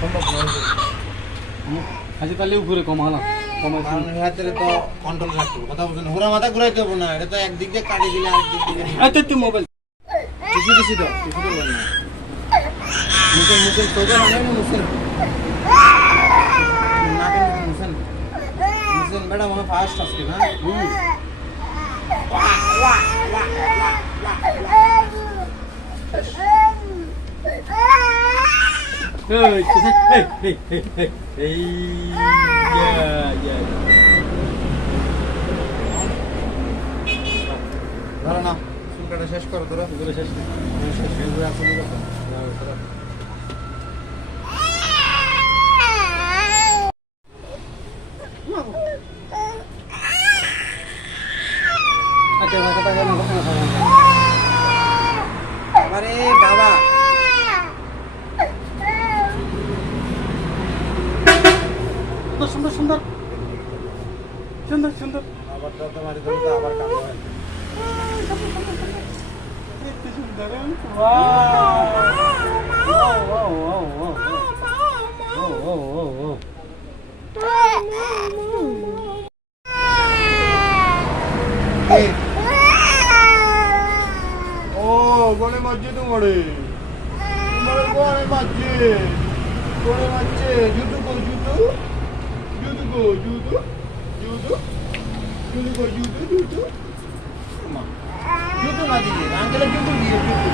সম্ভব নয়। আচ্ছা তাহলে উপরে কমানো কমাই মানুষের হাতে তো কন্ট্রোল রাখতে হবে, কথা বলছেন, ঘোরা মাথা ঘুরাইতে হবে না, এটা তো একদিক দিয়ে কাটি দিলে আরেক দিক দিয়ে আচ্ছা তুই মোবাইল টিসু দিছি তো টিসু করবেন না, মুসেন মুসেন সোজা হয় না, মুসেন নাকের মধ্যে মুসেন মুসেন ম্যাডাম আমার ফার্স্ট আজকে না এই এই ইয়া ধরো না, চুলকাটা শেষ করো তোরা, এগুলো শেষ শেষ হয়ে আসলে আচ্ছা কথা কেন কথা আরে বাবা সুন্দর সুন্দর সুন্দর সুন্দর আবার তো তোমার ধরতে আবার কাম হয় এত সুন্দর wow wow wow wow wow wow wow ও গনে মাঝে তোমারে তোমারে গনে মাঝে জুতু কো জুতু জুতু কো জুতু জুতু জুতু কো জুতু জুতু মা জুতু না দিলে আঙ্কেল জুতু দিয়ে জুতু